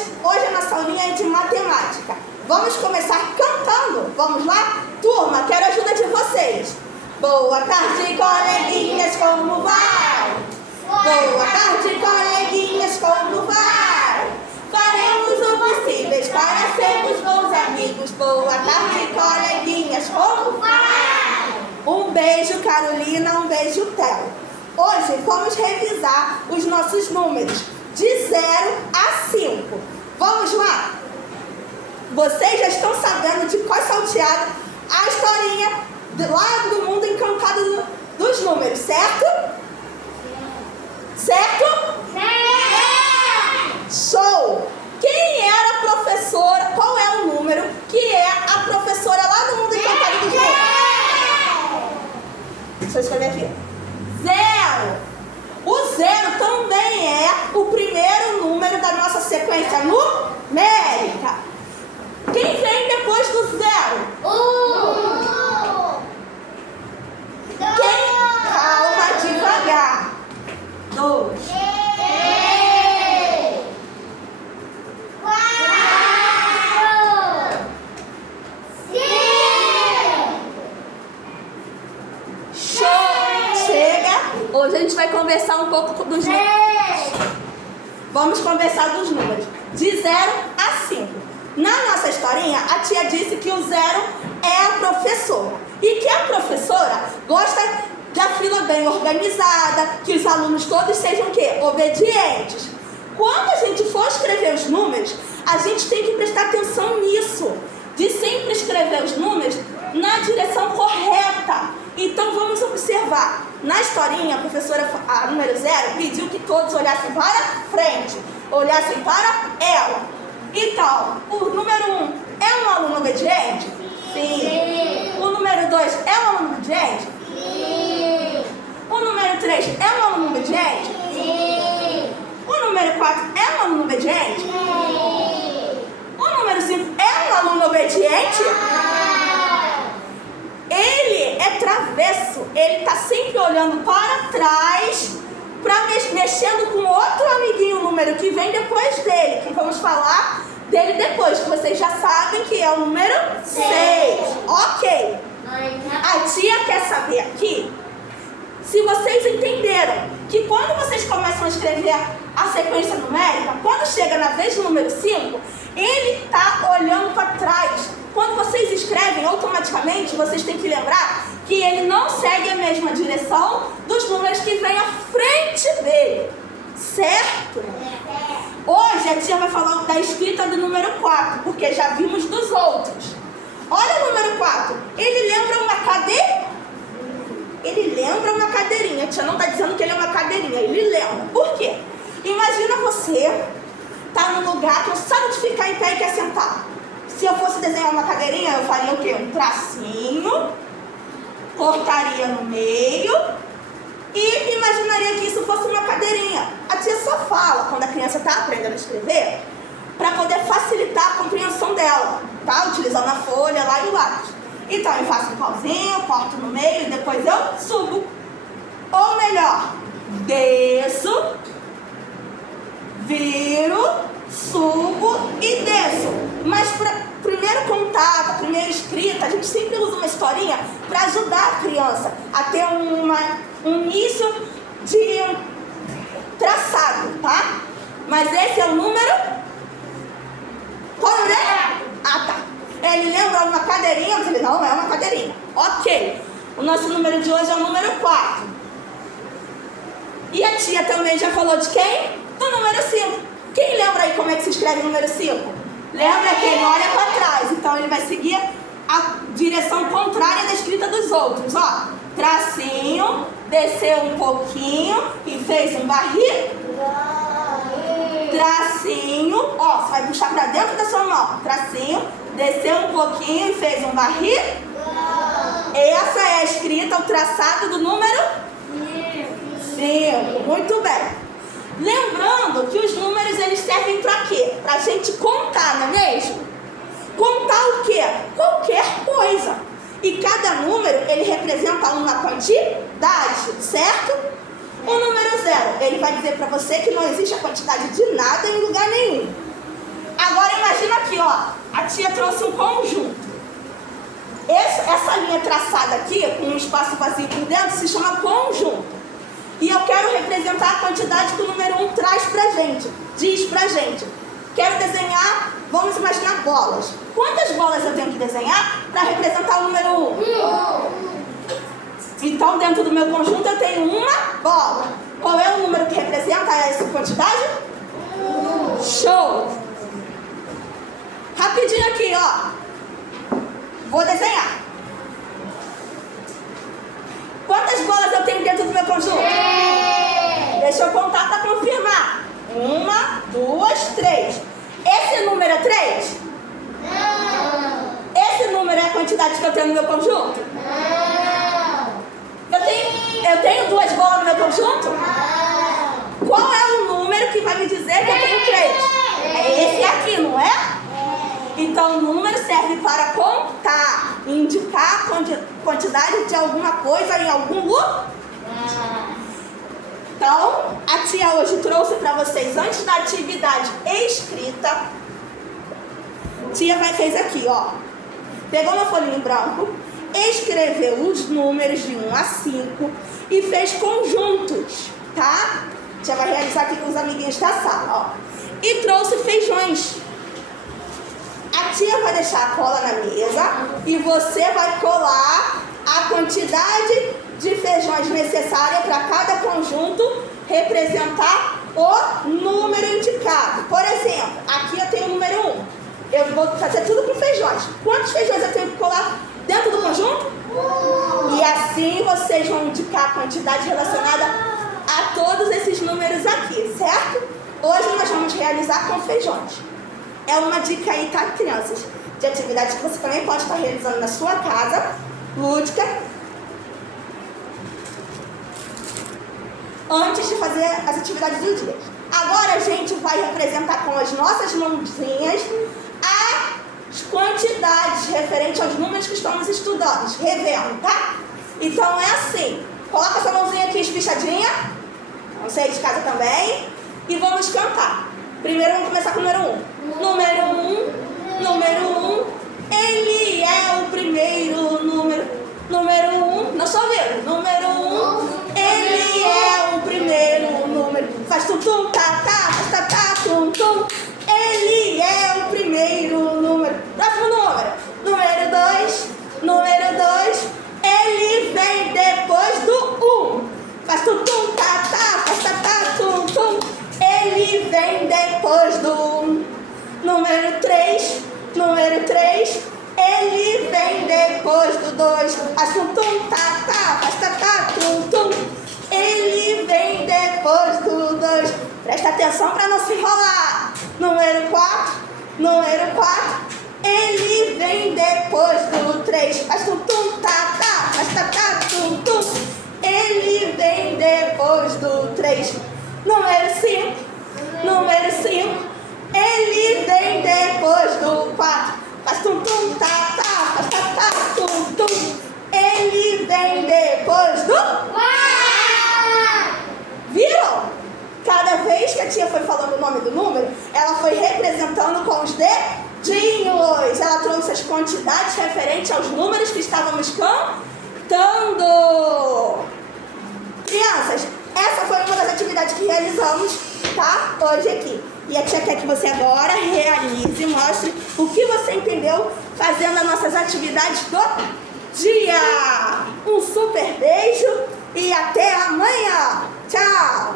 hoje a nossa aulinha é de matemática. Vamos começar cantando. Vamos lá? Turma, quero a ajuda de vocês. Boa tarde, coleguinhas, como vai? Boa tarde, coleguinhas, como vai? Faremos o possível para sermos bons amigos. Boa tarde, coleguinhas, como vai? Um beijo, Carolina, um beijo, Theo. Hoje vamos revisar os nossos números de 0 a 5. Vamos lá? Vocês já estão sabendo de qual salteado a historinha lá do mundo encantado dos números, certo? Certo? Show! Quem era a professora? Qual é o número que é a professora lá do mundo encantado dos números? Deixa eu escrever aqui. 0. O 0 também é o primeiro número da nossa sequência numérica. Quem vem depois do 0? 1. Quem? Calma, devagar. 2. 3. 4. 5. Show! Chega! Hoje a gente vai conversar um pouco dos números. Vamos conversar dos números de 0 a 5. Na nossa historinha, a tia disse que o 0 é a professora. E que a professora gosta da fila bem organizada, que os alunos todos sejam o quê? Obedientes. Quando a gente for escrever os números, a gente tem que prestar atenção nisso, de sempre escrever os números na direção correta. Então vamos observar. Na historinha, a professora, a número 0, pediu que todos olhassem para frente, olhassem para ela. Então, o número 1 é um aluno obediente? Sim. O número 2 é um aluno obediente? Sim. O número 3 é um aluno obediente? Sim. O número 4 é um aluno obediente? Sim. O número 5 é um aluno obediente? Ele é travesso, ele está sempre olhando para trás, mexendo com outro amiguinho número que vem depois dele, que vamos falar dele depois, que vocês já sabem que é o número 6. Ok. A tia quer saber aqui se vocês entenderam que quando vocês começam a escrever a sequência numérica, quando chega na vez do número 5, ele está olhando para trás. Quando vocês escrevem, automaticamente vocês têm que lembrar que ele não segue a mesma direção dos números que vêm à frente dele, certo? Hoje a tia vai falar da escrita do número 4, porque já vimos dos outros. Olha o número 4, ele lembra uma cadeirinha. Ele lembra uma cadeirinha. A tia não está dizendo que ele é uma cadeirinha, ele lembra. Por quê? Imagina você tá num lugar cansado de ficar em pé e quer sentar. Se eu fosse desenhar uma cadeirinha, eu faria o quê? Um tracinho, cortaria no meio e imaginaria que isso fosse uma cadeirinha. A tia só fala, quando a criança está aprendendo a escrever, para poder facilitar a compreensão dela, tá? Utilizando a folha lá e o lápis. Então eu faço um pauzinho, corto no meio e depois eu subo. Ou melhor, desço, viro, subo e desço. Mas para primeiro contato, a primeira escrita, a gente sempre usa uma historinha para ajudar a criança a ter um início de traçado, tá? Mas esse é o número... Qual é o número? Ah, tá. Ele lembra uma cadeirinha, mas ele não é uma cadeirinha. Ok. O nosso número de hoje é o número 4. E a tia também já falou de quem? Do número 5. Quem lembra aí como é que se escreve o número 5? Lembra que ele olha para trás, então ele vai seguir a direção contrária da escrita dos outros, ó. Tracinho, desceu um pouquinho e fez um barril. Tracinho, ó, você vai puxar para dentro da sua mão. Tracinho, desceu um pouquinho e fez um barril. Essa é a escrita, o traçado do número 5. Muito bem. Lembrando que os números eles servem para quê? Para a gente contar, não é mesmo? Contar o quê? Qualquer coisa. E cada número ele representa uma quantidade, certo? O número 0, ele vai dizer para você que não existe a quantidade de nada em lugar nenhum. a tia trouxe um conjunto. Essa linha traçada aqui, com um espaço vazio por dentro, se chama conjunto. E eu quero representar a quantidade que o número 1 traz pra gente, diz pra gente. Quero desenhar, vamos imaginar bolas. Quantas bolas eu tenho que desenhar para representar o número 1? Então, dentro do meu conjunto, eu tenho uma bola. Qual é o número que representa essa quantidade? Show! Rapidinho aqui, ó. Vou desenhar. Quantas bolas eu tenho dentro do meu conjunto? Deixa eu contar para confirmar. 1, 2, 3. Esse número é 3? Não. Esse número é a quantidade que eu tenho no meu conjunto? Não. Eu tenho 2 bolas no meu conjunto? Não. Qual é o número que vai me dizer que eu tenho 3? É esse aqui, não é? Então, o número serve para contar, indicar a quantidade de alguma coisa em algum lugar. Então, a tia hoje trouxe para vocês, antes da atividade escrita, a tia fez aqui, ó. Pegou uma folhinha em branco, escreveu os números de 1 a 5 e fez conjuntos, tá? A tia vai realizar aqui com os amiguinhos da sala, ó. E trouxe feijões. A tia vai deixar a cola na mesa e você vai colar a quantidade de feijões necessária para cada conjunto representar o número indicado. Por exemplo, aqui eu tenho o número 1. Eu vou fazer tudo com feijões. Quantos feijões eu tenho que colar dentro do conjunto? E assim vocês vão indicar a quantidade relacionada a todos esses números aqui, certo? Hoje nós vamos realizar com feijões. É uma dica aí, tá, crianças? De atividade que você também pode estar realizando na sua casa, lúdica, antes de fazer as atividades do dia. Agora a gente vai representar com as nossas mãozinhas as quantidades referentes aos números que estamos estudando, revendo, tá? Então é assim, coloca essa mãozinha aqui espichadinha, você aí de casa também, e vamos cantar. Primeiro vamos começar com o número 1. Número 1, ele é o primeiro número. Número 1, não estou vendo. Número 1, ele é o primeiro número. Faz tum-tum, tá-tá, faz tá-tá, tum-tum. Ele é o primeiro número. Próximo número. Número 2, ele vem depois do 1. Faz tum-tum, tá-tá, faz tá-tá, tum-tum. Ele vem depois do 1. Número 3, ele vem depois do 2. Faz tum-tum, tá-tá, faz tá-tá, tum-tum. Ele vem depois do 2. Presta atenção para não se enrolar. Número 4, ele vem depois do 3. Faz tum-tum, tá-tá, faz tá-tá, tum-tum. Ele vem depois do 3. Número 5, ele vem depois do 4. Faz tum-tum, tá-tá, faz tá-tá, tum-tum. Ele vem depois do 4. Viram? Cada vez que a tia foi falando o nome do número, ela foi representando com os dedinhos. Ela trouxe as quantidades referentes aos números que estávamos cantando. Crianças, essa foi uma das atividades que realizamos, tá? Hoje aqui. E a tia quer que você agora realize, mostre o que você entendeu fazendo as nossas atividades do dia. Um super beijo e até amanhã. Tchau!